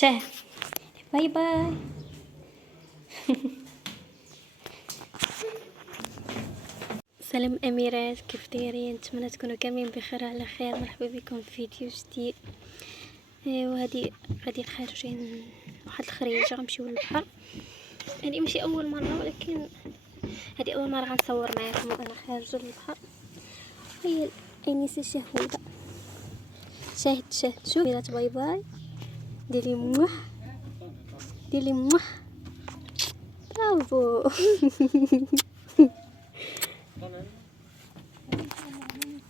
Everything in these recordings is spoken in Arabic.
شاه. باي باي. سلام اميرات، كيف دايرين؟ نتمنى تكونوا كاملين بخير على خير. مرحبا بكم في فيديو جديد. وهذه غادي خارجين واحد الخريجه، غنمشيو للبحر. يعني ماشي اول مره، ولكن هذه اول مره غنصور معكم وانا خارجه للبحر. هي الانسه شهوده. شاهد شوفي. باي باي. ديري موح، ديري موح. برافو.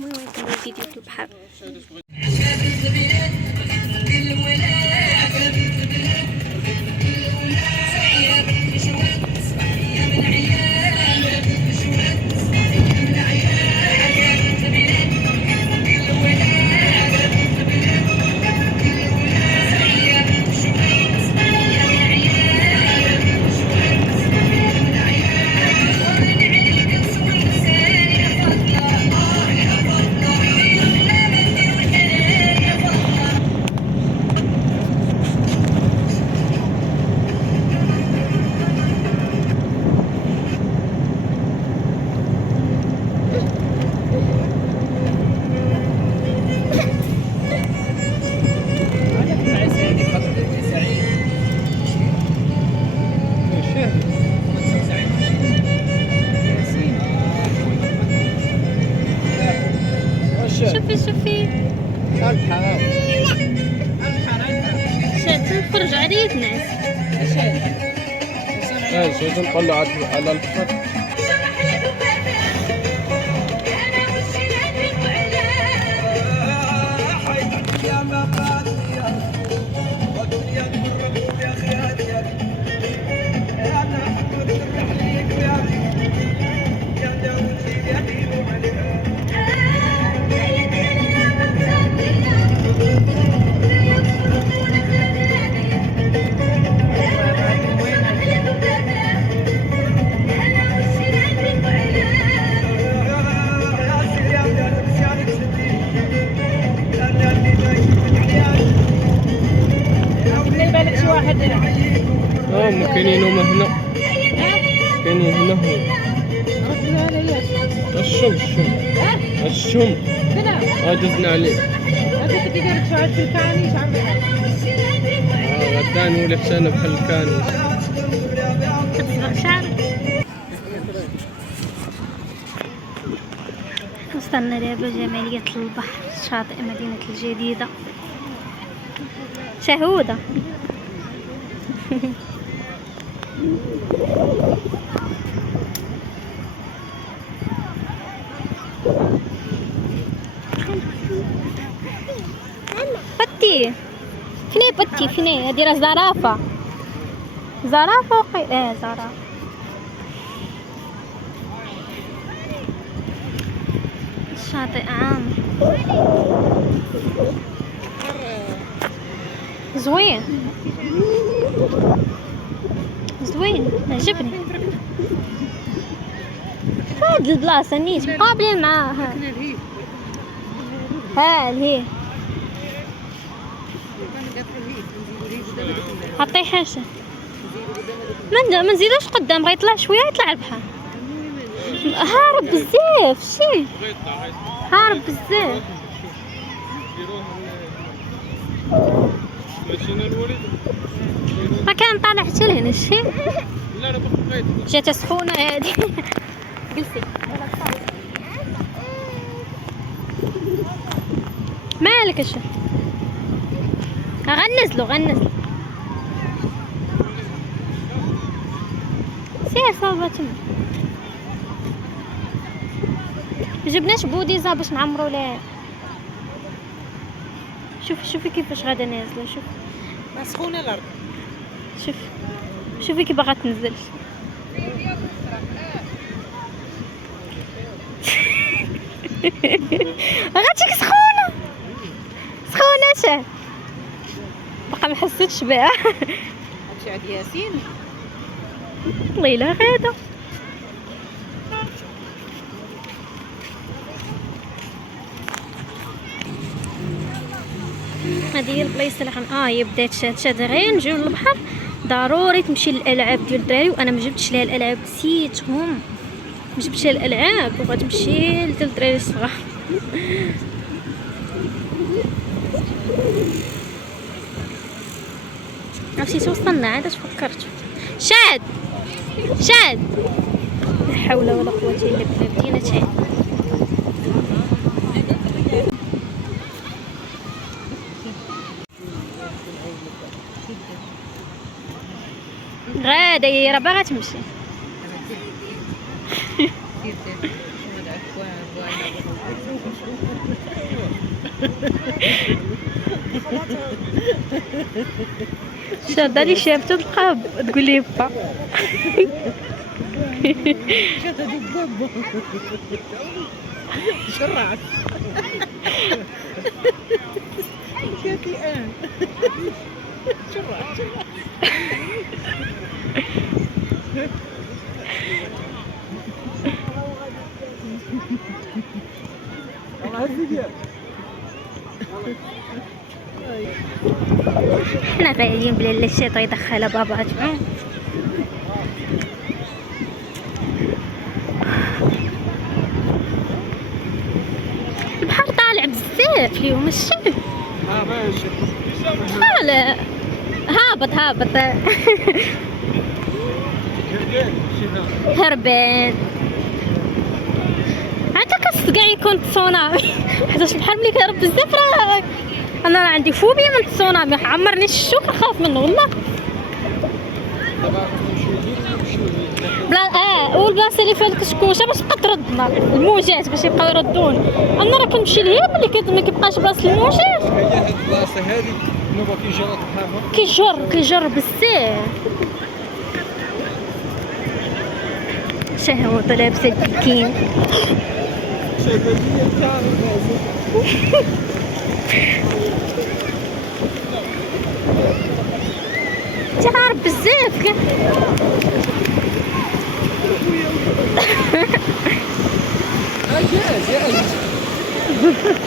المهم نكمل الفيديو في البحر. شوفي شات نخرج على الناس. شات نطلع على البحر. كاينين هما هنا، كاينين هنا هو الشم دزنا عليه. هذيك اللي قالت شعر في الكاني غداني ولا حسانه بحال الكاني. تصبغ شعرك. وصلنا دابا جمالية البحر، شاطئ مدينة الجديدة. شهودة. بطي فيني، بطي فيني. هادي راه زرافة. زرافة زرافة. الشاطئ عام زوين زوين، عجبني. هاد البلاصة نيت مقابلين معاها. ها الهي عطيه حاجة. ما نزيدوش قدام، بغا يطلع شويه يطلع البحر. هارب بزاف، شي هارب بزاف. ما كان طالع حتى لهنا. شي جات سخونه هادي. جلسي مالك اش غنزلو سير صافا تما. مجبناش بوديزا باش نعمرو ليها. شوفي كيفاش غادا نازله. شوف سخونه الارض. شوفي كي باغا تنزل. غاتيك سخونه شه بقى ما حسيتش بها. هادشي عاد ياسين ليلى غاده. هذه هي البلايصه اللي هي بدات شاد غير نجيو للبحر ضروري تمشي للالعاب ديال الدراري، وانا ما جبتش ليها الالعاب، نسيتهم ما جبتش ليها الالعاب وغتمشي ديال الدراري الصغار. عرفتي وصلنا عاد اش فكرت شاد لا حول ولا قوه الا بالله بدينا تاني. غادا هي راه باغا تمشي. شاده لي شافته تلقاه تقول لي با. شرعت كاتي ان شرعت حنا غايين بلا لا الشيطان يدخلها باباتو. البحر طالع بزاف اليوم الشمس. ماشي. لا هابط هربان عاد كاع يكون تسونامي. حيت البحر ملي كيهرب بزاف راه انا عندي فوبيا من التسونامي، عمرني الشوك نخاف منه والله. بلا والبلاصه اللي فيها الكشكوشه باش تبقى تردنا الموجات باش يبقاو يردون. انا راه كنمشي لهيه ملي ما كيبقاش بلاصه الموجات. هي هاد البلاصه هادي نوبا كيجر بزاف. شهوة لابسه البكين. تعرف بزاف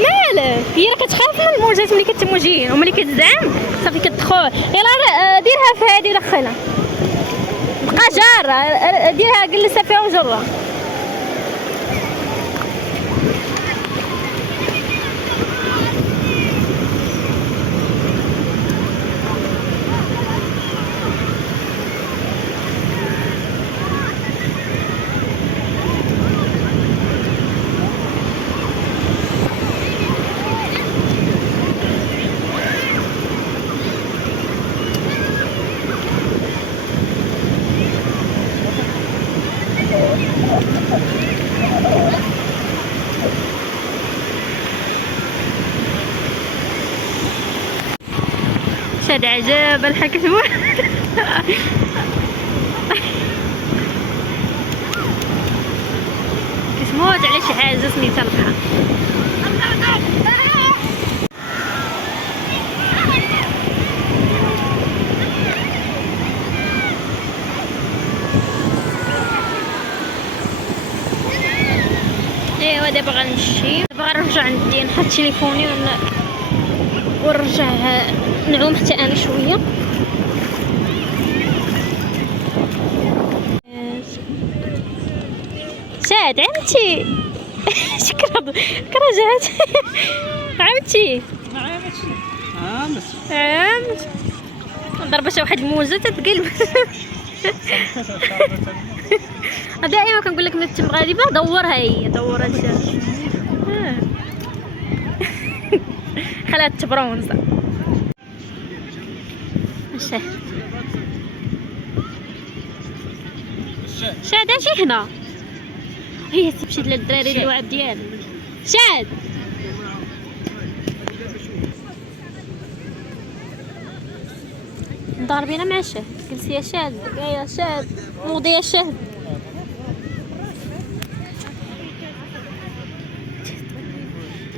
مالك هي راه كتخاف من الموجات ملي كتموجين وملي كتزعم صافي كتدخل. يلا ديرها في هادي ودخلها بقى جاره ديرها جلسها فيها وجرها. شاد عجب الحكم. كتموت على شي حاجه سميتها البحر. ايوا دابا غنمشي، دابا غنرجع عندي نحط تليفوني ونرجع نعوم حتى انا شويه. شاد عمتي شكرا كرجعت عمتي عمت ضربت واحد الموزه تتقلب. دائما كنقول لك ملي تبغى غريبه دورها الشاشه. خلات تبرونزه. شاد اجي هنا هي تمشي للدراري اللعاب ديالها. شاد ضاربينا مع شاد. جلسي يا شاد يا شاد نوضي يا شاد.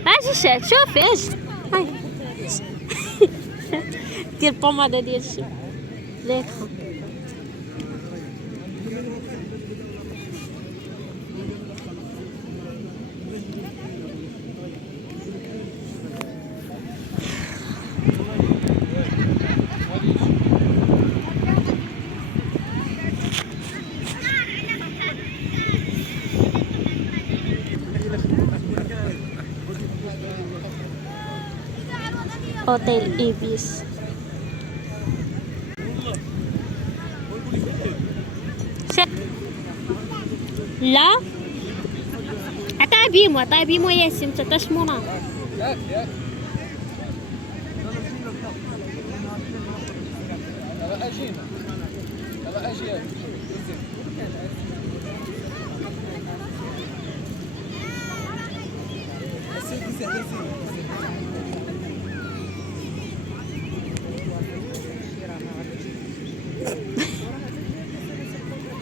اجي شاد شوفي اجي هاي دير بوماده ديال الشي ليكرون. اوتيل ايبيس. لا عطاي بيمو ياسين تتشمونا.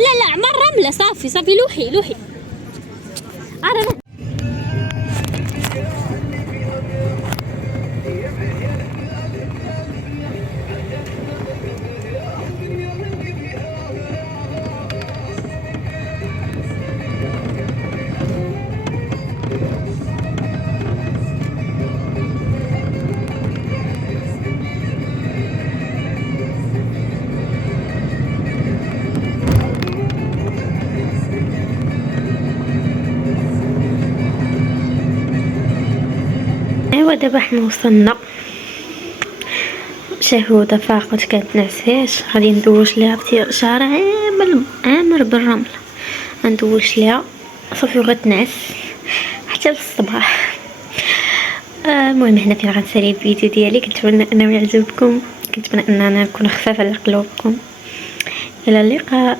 لا عمر رملة صافي لوحي أنا ايوا دابا حنا وصلنا. شهودة فاقت كانت نعساش، غادي ندوش ليها شعر عامر بالرمل، غندوش ليها صافي وغتنعس حتى للصباح. المهم هنا فين غنسالي الفيديو ديالي. كنتمنى انه يعجبكم، كنتمنى اننا نكون خفاف على قلوبكم. الى اللقاء.